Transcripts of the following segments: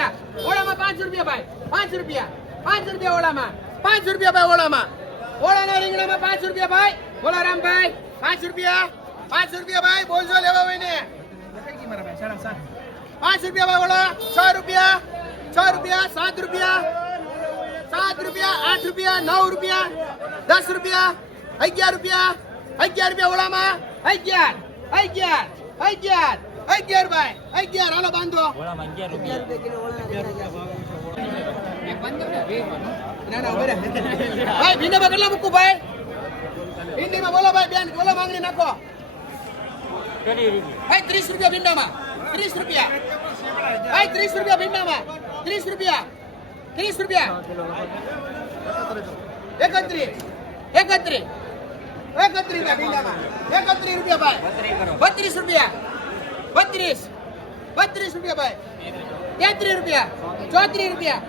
રૂપિયા ઓળામાં 5 રૂપિયા ભાઈ 5 રૂપિયા ઓળામાં 5 રૂપિયા ભાઈ ઓળામાં ઓળાના રીંગણામાં 5 રૂપિયા ભાઈ બોલા રામભાઈ 5 રૂપિયા ભાઈ બોલજો લેવા હોય ને 5 રૂપિયા ભાઈ ઓળા 6 રૂપિયા 7 રૂપિયા 8 રૂપિયા 9 રૂપિયા 10 રૂપિયા 11 રૂપિયા ઓળામાં 11 ભાઈ 11 હાલો બાંધો ભાઈ ભીંડામાં કેટલા મૂકું ભાઈ ભીંડીમાં બોલો ભાઈ બેન બોલો માંગણી નાખો ભાઈ 30 રૂપિયા ભીંડામાં 30 રૂપિયા ભાઈ 30 રૂપિયા ભીંડામાં 30 રૂપિયા 31 ભીંડામાં 31 રૂપિયા ભાઈ 32 રૂપિયા 32 રૂપિયા ભાઈ 33 રૂપિયા 34 રૂપિયા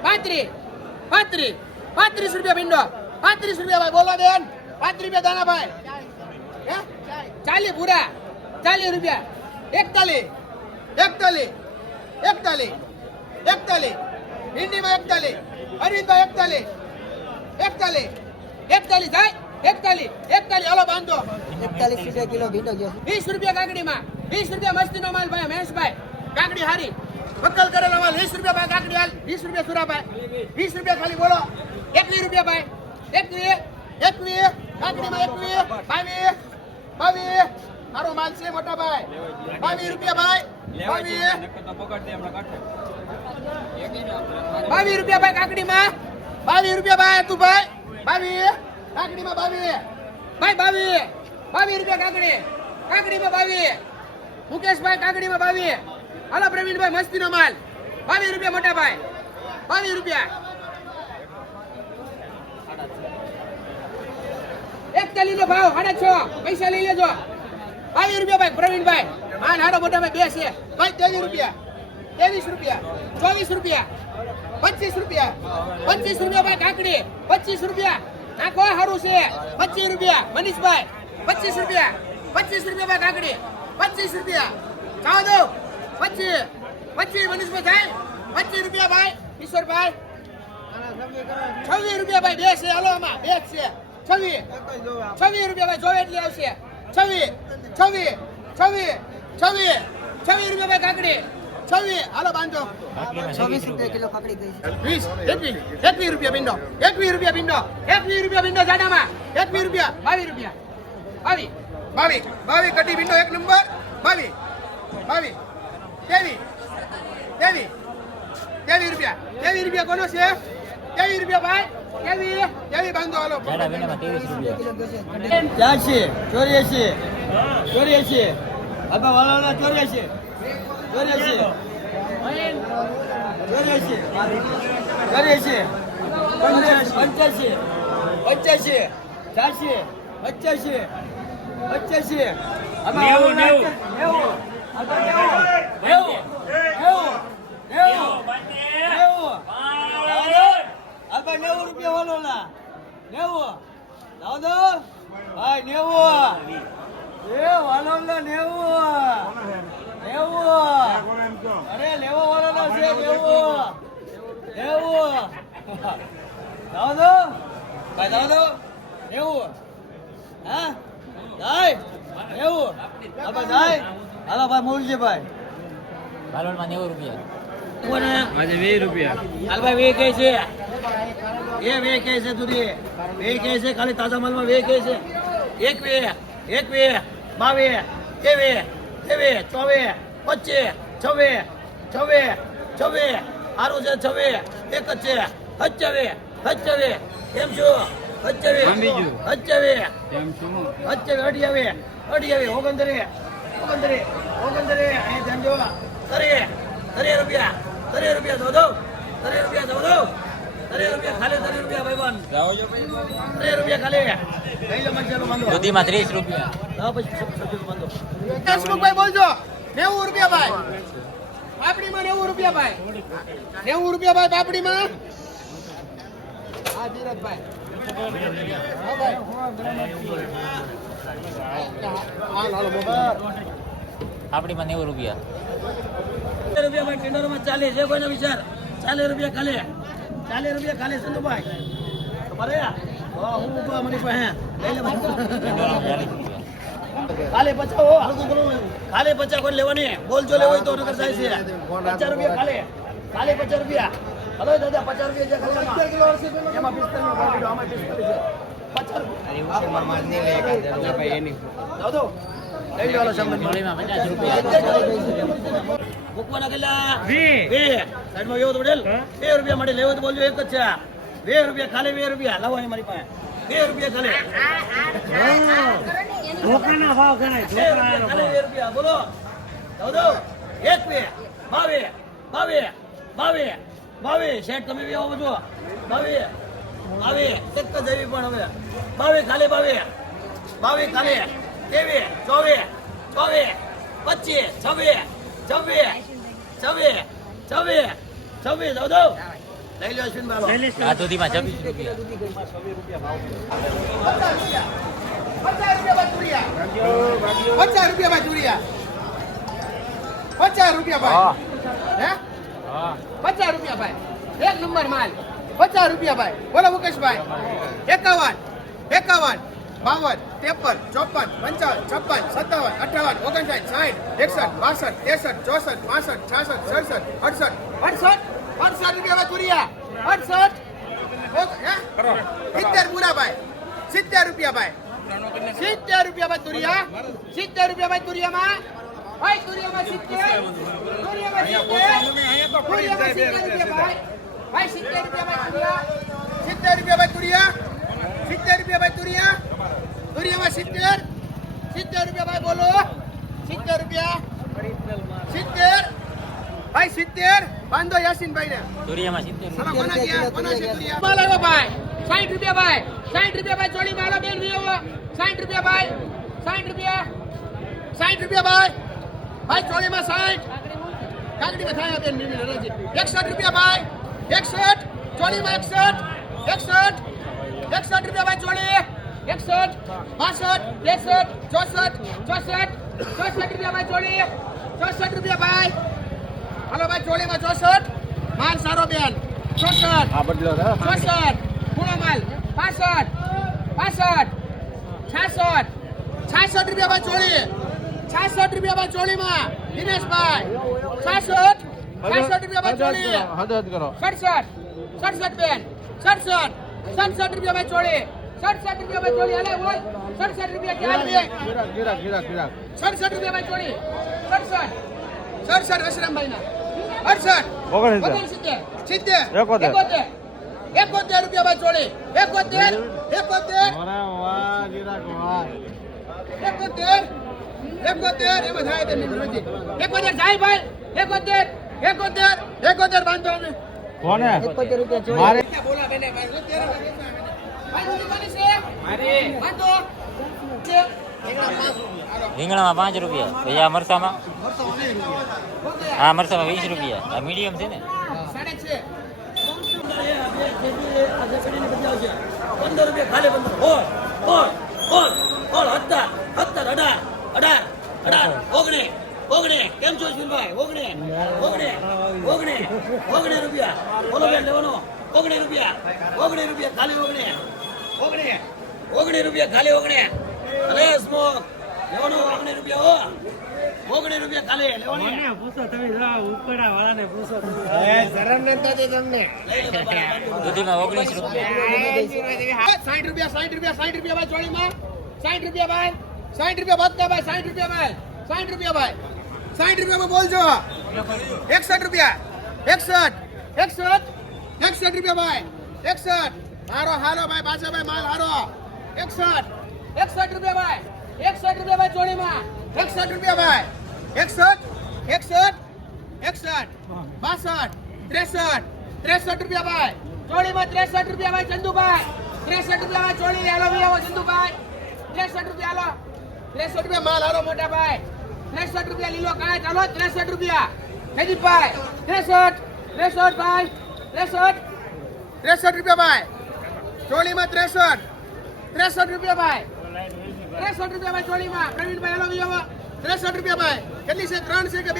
35 રૂપિયા ભીંડો 35 રૂપિયા ભાઈ બોલો બેન 35 રૂપિયા દાના ભાઈ 40 પૂરા 40 રૂપિયા 41 ભીંડીમાં 41 અરવિંદભાઈ 41 જાય 41 હાલો બાંધો 41 રૂપિયા કિલો ભીંડો ગયો 20 રૂપિયા કાકડીમાં 20 રૂપિયા મસ્તીનો માલ ભાઈ મહેશભાઈ કાકડી હારી વકલ કરેલો માલ 20 રૂપિયા ભાઈ કાકડી હાલ 20 રૂપિયા સુરાભાઈ 20 રૂપિયા ખાલી બોલો 21 રૂપિયા ભાઈ 21 કાકડીમાં 21 22 મારો માલ છે મોટા ભાઈ 22 રૂપિયા ભાઈ 22 રૂપિયા ભાઈ કાકડીમાં 22 રૂપિયા ભાઈ તું ભાઈ 22 કાકડીમાં 22 રૂપિયા કાકડીમાં 22 મુકેશભાઈ કાકડીમાં 22 હાલો પ્રવીણભાઈ મસ્તીનો માલ 22 રૂપિયા મોટા ભાઈ 22 રૂપિયા 41 નો ભાવ 6.5 પૈસા લઈ લેજો 22 રૂપિયા ભાઈ પ્રવીણભાઈ માલ હારો મોટા ભાઈ 2 છે ભાઈ 23 રૂપિયા 24 રૂપિયા 25 રૂપિયા ભાઈ કાકડી 25 રૂપિયા નાખો હારું છે 25 રૂપિયા મનીષભાઈ 25 રૂપિયા ભાઈ કાકડી 25 રૂપિયા ચાવ દો 25 મનીષભાઈ થાય 25 રૂપિયા ભાઈ ઈશ્વરભાઈ 26 રૂપિયા ભાઈ 2 છે હાલો આમાં 2 છે 26 રૂપિયા ભાઈ જોવે એટલી આવશે 26 રૂપિયા ભાઈ કાકડી 26 હાલો બાંધો 24 રૂપિયા કિલો કાકડી ગઈ છે 21 રૂપિયા ભીંડો 21 રૂપિયા ભીંડો જાડામાં 21 રૂપિયા 22 કટી ભીંડો 1 નંબર 22 23 રૂપિયા કોનો છે 23 રૂપિયા ભાઈ 23 બાંધો હાલો 84 બાબા વાળાના 84 અરે લેવો વાળો છે લેવો દાદો લેવું હા જાય લેવું આપણે જાય હાલો ભાઈ મૂળજી ભાઈ બાલોડમાં 90 રૂપિયા આજે 20 રૂપિયા હાલ ભાઈ 2 કહે છે એ 2 કહે છે તુરી 2 કહે છે ખાલી તાજા માલમાં 2 કહે છે 1 22 23 24 25 26 સારું છે 26 એક જ છે 27 એમ છું 27 28 29 અહીંયા ધંધો 30 રૂપિયા 30 રૂપિયા ખાલી 30 રૂપિયા ભાઈબંધ 30 રૂપિયા ખાલી લઈ લો મજેલો બાંધો દૂધીમાં 30 રૂપિયા પછી બાંધો દેશમુખભાઈ બોલજો 90 રૂપિયા ભાઈ પાપડીમાં 90 રૂપિયા ભાઈ 90 રૂપિયા ભાઈ પાપડીમાં હા ધીરજભાઈ હા ભાઈ હાલો મોબાઈલ આપણીમાં 90 રૂપિયા રૂપિયા ભાઈ ટેન્ડરમાં 40 છે કોઈનો વિચાર રૂપિયા ખાલી 40 રૂપિયા ખાલી સંતુભાઈ બરે હું ઉભા મની પાસે લઈ લે ખાલી 50 હો ખાલી 50 કોઈ લેવાની બોલજો લેવો હોય તો નગર સાહેબ છે 50 રૂપિયા ખાલી 50 રૂપિયા હલો દાદા 50 રૂપિયા છે ખાલી એમાં 45 ભાવ આમાં 45 છે 50 દાદો લઈ લો સામે જોડીમાં 50 રૂપિયા. મૂકવાના કેટલા 2 સાઈડમાં ગયો તો પડેલ 2 રૂપિયા માટે લેવો તો બોલજો એક જ છે 2 રૂપિયા ખાલી 2 રૂપિયા લાવો અહીં મારી પાસે 2 રૂપિયા ખાલી ધોકાના ભાવ ગણાય ધોકાના ભાવ. 2 રૂપિયા બોલો દાદો 1 2 22 શેઠ તમે બી આવો છો 22 એક જ જવી પણ હવે 22 ખાલી 22 ખાલી 23 24 25 26 દાદો લઈ લો અશ્વિન બાબા આ ધોતીમાં 26 રૂપિયા. 50 રૂપિયા ભાઈ ચૂડિયા 50 રૂપિયા ભાઈ હે હા 50 રૂપિયા ભાઈ એક નંબર માલ 50 રૂપિયા ભાઈ બોલો મુકેશભાઈ 51 52 53 54 55 56 57 58 59 60 61 62 63 64 65 66 68 68 રૂપિયા ભાઈ ચૂડિયા 68 70 પૂરા ભાઈ 70 રૂપિયા ભાઈ 70 રૂપિયા ભાઈ તુરિયા 70 રૂપિયા ભાઈ તુરિયામાં ભાઈ તુરિયામાં 70 તુરિયામાં 70 તુરિયામાં 70 રૂપિયા ભાઈ 70 રૂપિયા ભાઈ તુરિયા 70 રૂપિયા ભાઈ તુરિયા 70 રૂપિયા ભાઈ તુરિયા તુરિયામાં 70 70 રૂપિયા ભાઈ બોલો 70 રૂપિયા 70 ભાઈ 70 બાંધો યાસીનભાઈ ને ધોરીયામાં 70 માલ આવ્યો ભાઈ 60 રૂપિયા ભાઈ 60 રૂપિયા ભાઈ ચોલી માલો બેન વિયો 60 રૂપિયા ભાઈ 60 રૂપિયા 60 રૂપિયા ભાઈ ભાઈ ચોલીમાં 60 કાકડીમાં થાય બેન નીની રજી 61 રૂપિયા ભાઈ 61 ચોલીમાં 61 61 રૂપિયા ભાઈ ચોલી 61 62 63 64 64 64 રૂપિયા ભાઈ ચોલી 64 રૂપિયા ભાઈ હાલો ભાઈ ચોલીમાં 64 માલ સારો બેન 64 આ બદલો છે 64 પૂરો માલ 65 66 66 રૂપિયા ભાઈ ચોળી 66 રૂપિયા ભાઈ ચોળીમાં દિનેશભાઈ 66 રૂપિયા ભાઈ ચોળી હદ કરો 67 67 બેન 67 67 રૂપિયા ભાઈ ચોળી 67 રૂપિયા ભાઈ ચોળી હાલે બોલ 67 રૂપિયા ક્યાં બે ગીરાક 67 રૂપિયા ભાઈ ચોળી 67 વશરામભાઈ ના 68 70 70 71 રૂપિયા ભાઈ ચોળી 71 એમાં થાય તે નિમૃતિ 71 જાય ભાઈ 71 બાંધો ને કોને રૂપિયા મારે બોલા બેને ભાઈ 71 ભાઈ બોલી છે મારે બાંધો છે રીંગણામાં 5 રૂપિયા પછી આ મરસામાં આ મરસામાં 20 રૂપિયા આ મીડિયમ છે ને 6.5 15 રૂપિયા ખાલી 15 18 કેમ છો અશ્વિનભાઈ 19 રૂપિયા બોલો બેન લેવાનો 19 રૂપિયા ખાલી 19 રૂપિયા ખાલી 19 અરે સ્મોક લેવાનો 19 રૂપિયા હો 19 રૂપિયા ખાલી લેવાનો પૂછો તમે જરા ઉકડા વાળાને પૂછો દૂધીમાં 19 રૂપિયા 60 રૂપિયા ભાઈ ચોળીમાં 60 રૂપિયા ભાઈ 60 રૂપિયા વધતા ભાઈ 60 રૂપિયા ભાઈ 60 રૂપિયા ભાઈ 60 રૂપિયામાં બોલજો 61 રૂપિયા 61 રૂપિયા ભાઈ 61 હારો ભાઈ પાછા ભાઈ માલ હારો 61 રૂપિયા ભાઈ 61 રૂપિયા ભાઈ ચોળીમાં 61 રૂપિયા ભાઈ 61 63 રૂપિયા ભાઈ ચોળીમાં 63 રૂપિયા ભાઈ ચંદુભાઈ 63 રૂપિયા ભાઈ ચોળી હાલો ભી આવો ચંદુભાઈ 63 રૂપિયા હાલો 63 રૂપિયા માલ હારો મોટા ભાઈ 63 રૂપિયા લીલો કાળા ચાલો 63 રૂપિયા જયદીપભાઈ 63 ભાઈ 63 રૂપિયા ભાઈ ચોળીમાં 63 રૂપિયા ભાઈ 63 રૂપિયા ભાઈ ચોળીમાં પ્રવીણભાઈ હાલો ભી આવો 63 રૂપિયા ભાઈ કેટલી છે 3 છે કે 2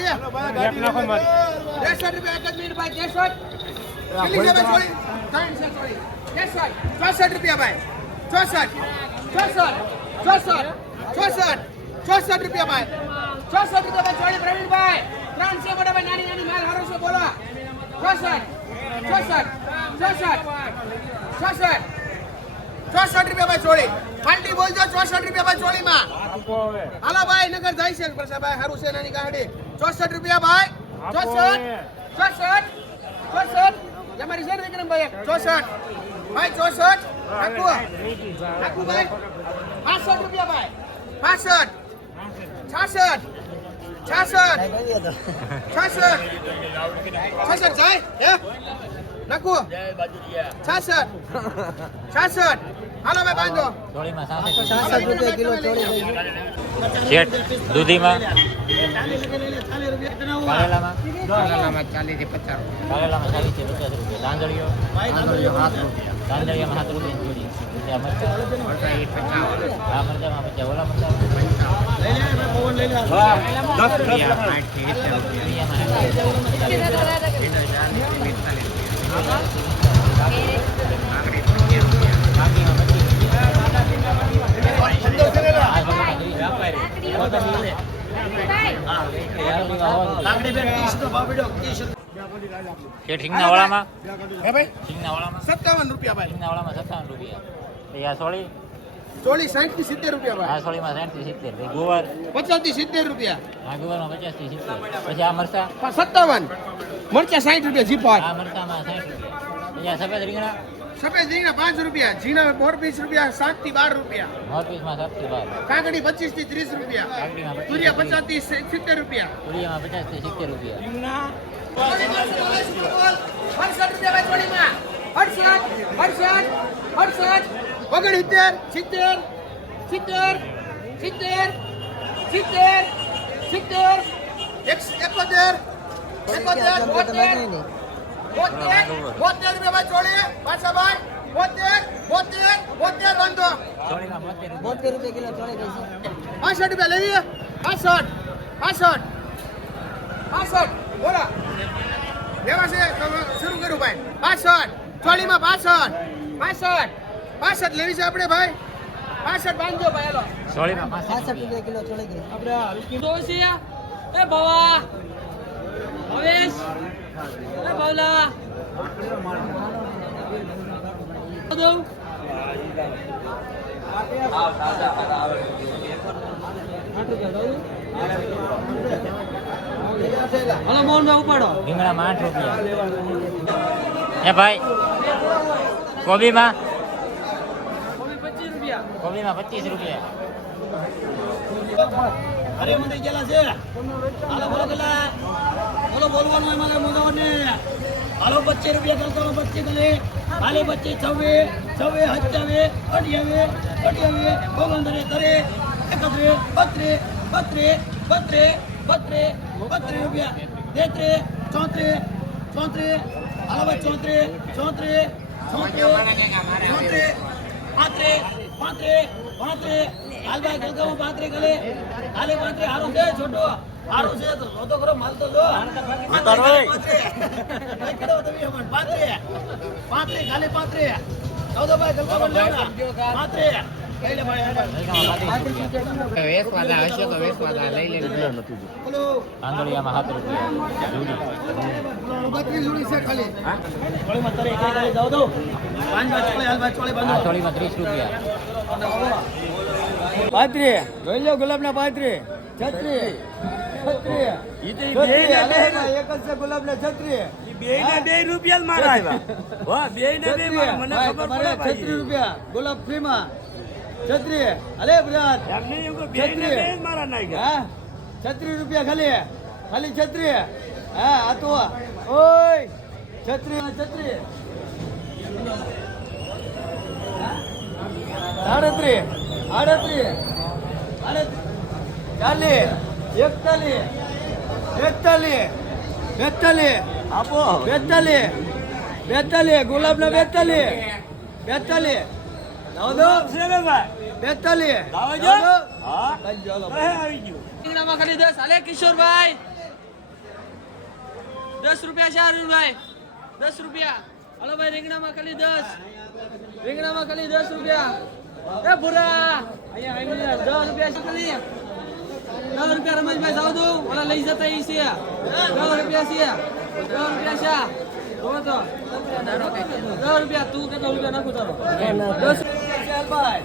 63 રૂપિયા એક જ મિનિટ ભાઈ 63 કેટલી છે ભાઈ ચોળી? 64 રૂપિયા ભાઈ. 64 રૂપિયા ભાઈ. 64 રૂપિયા ભાઈ ચોળી પ્રવીણભાઈ. 3 છે મોટા ભાઈ, નાની નાની માલ હારો છે બોલો. 64 રૂપિયા ભાઈ ચોળી. ફાંટી બોલજો 64 રૂપિયા ભાઈ ચોળીમાં. હાલો ભાઈ નગર જાય છે ભાઈ હારું છે નાની ગાડી. 64 રૂપિયા ભાઈ. 64 તમારી છે વિક્રમભાઈ 64 ભાઈ 64 નાખું ભાઈ 65 રૂપિયા ભાઈ 65 66 જાય હે નાખું 66 હાલો ભાઈ બાંધો ચોળીમાં 66 રૂપિયા કિલો ચોળી શેઠ દૂધીમાં કારેલામાં 40 થી 50 કારેલામાં 40 થી 50 રૂપિયા દાંદળીઓ 7 રૂપિયા દાંદળીયામાં 7 રૂપિયા જોડી ત્યાં મરચાં આ મરચાંમાં 50 ઓલા મરચાં હિંગના વાળામાં હે ભાઈ હિંગના વાળામાં 57 રૂપિયા ભાઈ હિંગના વાળામાં 57 રૂપિયા આ સોળી ચોળી 60 થી 70 રૂપિયા ભાઈ આ સોળીમાં 60 થી 70 ગુવાર 50 થી 70 રૂપિયા આ ગુવારમાં 50 થી 70 પછી આ મરચા 57 મરચા 60 રૂપિયા જીપા આ મરચામાં 60 રૂપિયા પછી આ સફેદ રીંગણા સફેદ રીંગણા 5 રૂપિયા ઝીણા મોરપીસ રૂપિયા 7 થી 12 રૂપિયા મોરપીસમાં 7 થી 12 કાકડી 25 થી 30 રૂપિયા કાકડીમાં 25 તુરિયા 50 થી 70 રૂપિયા તુરિયામાં 50 થી 70 રૂપિયા 68 રૂપિયા ભાઈ ચોળીમાં 68 રૂપિયા ચોળી પાછા ભાઈ 72 બાંધો સોળીમાં 72 રૂપિયા 65 રૂપિયા લેવી 65 બોલા લેવા છે તો શરૂ કરું ભાઈ 65 ચોળીમાં 65 લેવી છે આપણે ભાઈ 65 બાંધો ભાઈ હાલો સોળીમાં 65 દોશિયા એ ભવા ભવેશ એ ભવલા દઉં હલો મોહનભાઈ ઉપાડો રીંગણામાં 8 રૂપિયા હે ભાઈ કોબીમાં 25 રૂપિયા કોબીમાં 25 રૂપિયા અરે મને ગયેલા છે હાલો બોલો પેલા બોલો બોલવાનું એમાં મંગાવને હાલો 25 રૂપિયા કરતો 25 ગલે હાલે 25 26 28 ઓગણત્રીસ 31 32 રૂપિયા 33 34 હાલો ભાઈ 34 હાલ ભાઈ ગલગામાં 35 ગલે હાલે 35 હારું છે છોટો હારું છે તો જોતો કરો માલ તો જો 35 ખાલી 35 આવતો ભાઈ ગલગામાં લેવડા 35 કઈલે ભાઈ બોલો આંગળીયામાં 7 રૂપિયા જોડી 32 જોડી છે ખાલી ચોળીમાં તરે કઈ કઈ જાવ દો પાંચ ચોળી હાલ ભાઈ ચોળી આ બાંધો સોળીમાં 30 રૂપિયા 35 જોઈ લો ગુલાબના 35 36 ગુલાબ ફ્રીમાં 36 અલે બ્રાત 36 રૂપિયા ખાલી 36 હા આ તો ઓય 36 આપો 42 ગુલાબના 42 રીંગણામાં ખાલી 10 હાલે કિશોરભાઈ 10 રૂપિયા 4 ભાઈ 10 રૂપિયા હાલો ભાઈ રીંગણામાં ખાલી 10 રીંગણામાં ખાલી 10 રૂપિયા એ ભૂરા અહીંયા 10 રૂપિયા છે ખાલી 10 રૂપિયા રમેશભાઈ જાવ દો ઓલા લઈ જતા ઈ છે 10 રૂપિયા છે 10 રૂપિયા છે જોવો તો 10 રૂપિયા તું કેટલા રૂપિયા નાખું તારો 10 રૂપિયા ભાઈ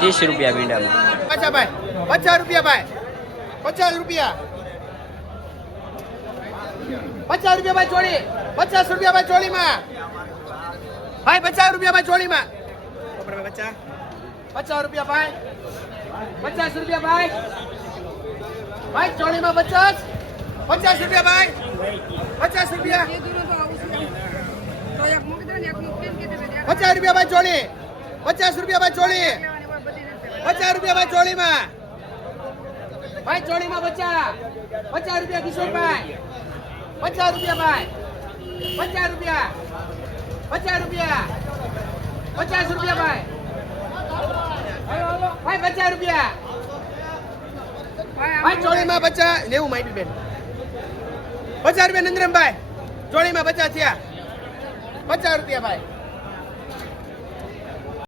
₹30 ભીંડામાં. પાછા ભાઈ 50 રૂપિયા ભાઈ 50 રૂપિયા 50 રૂપિયા ભાઈ ચોળી 50 રૂપિયા ભાઈ ચોળીમાં ભાઈ 50 રૂપિયા ભાઈ ચોળીમાં 50 રૂપિયા ભાઈ 50 રૂપિયા ભાઈ ભાઈ ચોળીમાં 50 રૂપિયા ભાઈ 50 રૂપિયા 50 રૂપિયા ભાઈ ચોળી 50 રૂપિયા ભાઈ ચોળી 50 રૂપિયા ભાઈ ચોળીમાં ભાઈ ચોળીમાં 50 રૂપિયા કિશોરભાઈ 50 રૂપિયા ભાઈ 50 રૂપિયા 50 રૂપિયા 50 રૂપિયા ભાઈ ભાઈ 50 રૂપિયા ભાઈ ચોળીમાં 50 90 માઇટી બેન 50 રૂપિયા નંદરામભાઈ ચોળીમાં 50 થયા 50 રૂપિયા ભાઈ